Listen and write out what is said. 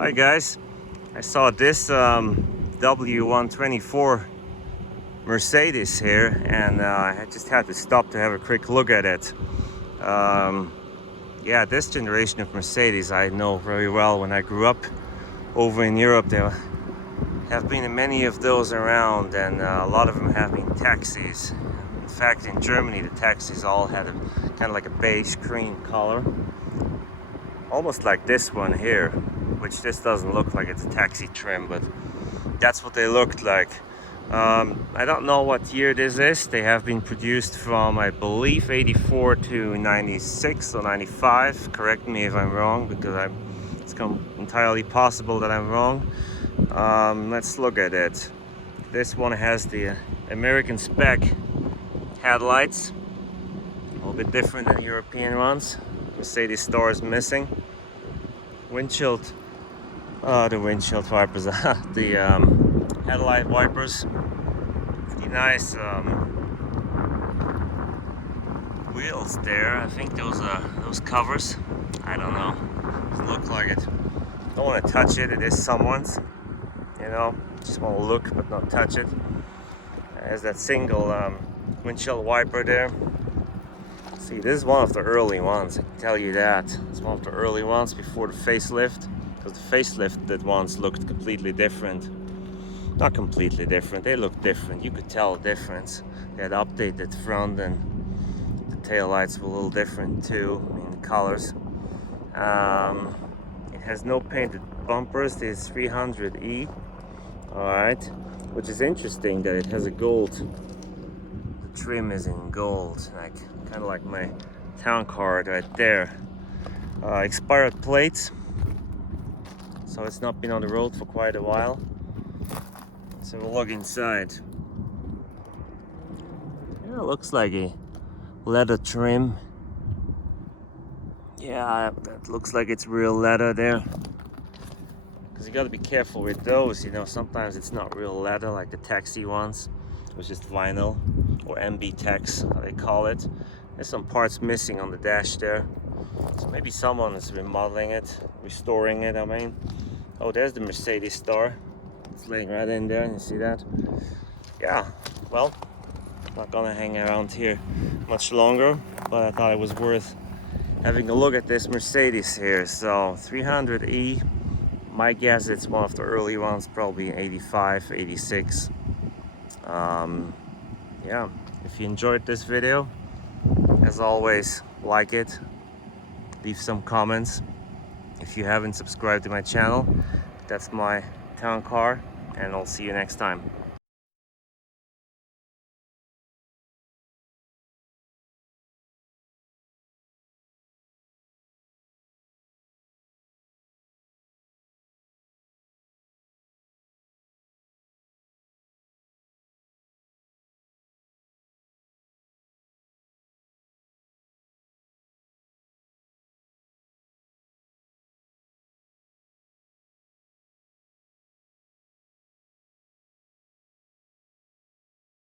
Hi guys, I saw this W124 Mercedes here, and I just had to stop to have a quick look at it. Yeah, this generation of Mercedes I know very well. When I grew up over in Europe, there have been many of those around, and a lot of them have been taxis. In fact, in Germany, the taxis all had a kind of like a beige cream color, almost like this one here, which this doesn't look like it's a taxi trim, but that's what they looked like. I don't know what year this is. They have been produced from, I believe, 84 to 96 or 95. Correct me if I'm wrong, because it's entirely possible that I'm wrong. Let's look at it. This one has the American spec headlights, a little bit different than European ones. Mercedes store is missing. Windshield, the windshield wipers, the headlight wipers. Pretty nice wheels there. I think those covers. I don't know. Doesn't look like it. Don't want to touch it. It is someone's. You know, just want to look but not touch it. There's that single windshield wiper there. See, this is one of the early ones. I can tell you that. It's one of the early ones before the facelift. Because the facelifted ones looked completely different. Not completely different, they looked different. You could tell the difference. They had updated front, and the tail lights were a little different too, in the colors. It has no painted bumpers. This is 300E. Alright, which is interesting that it has a gold. The trim is in gold, like kind of like my town car right there. Expired plates, so it's not been on the road for quite a while. So we'll look inside. Yeah, it looks like a leather trim. Yeah, that looks like it's real leather there. Because you got to be careful with those, you know, sometimes it's not real leather like the taxi ones. It was just vinyl, or MB Tex, how they call it. There's some parts missing on the dash there. So maybe someone is remodeling it, restoring it, I mean. Oh, there's the Mercedes star. It's laying right in there, and you see that? Yeah, well, I'm not gonna hang around here much longer, but I thought it was worth having a look at this Mercedes here. So 300E, my guess it's one of the early ones, probably 85, 86. Yeah, if you enjoyed this video, as always, like it, leave some comments. If you haven't subscribed to my channel, that's my town car, and I'll see you next time.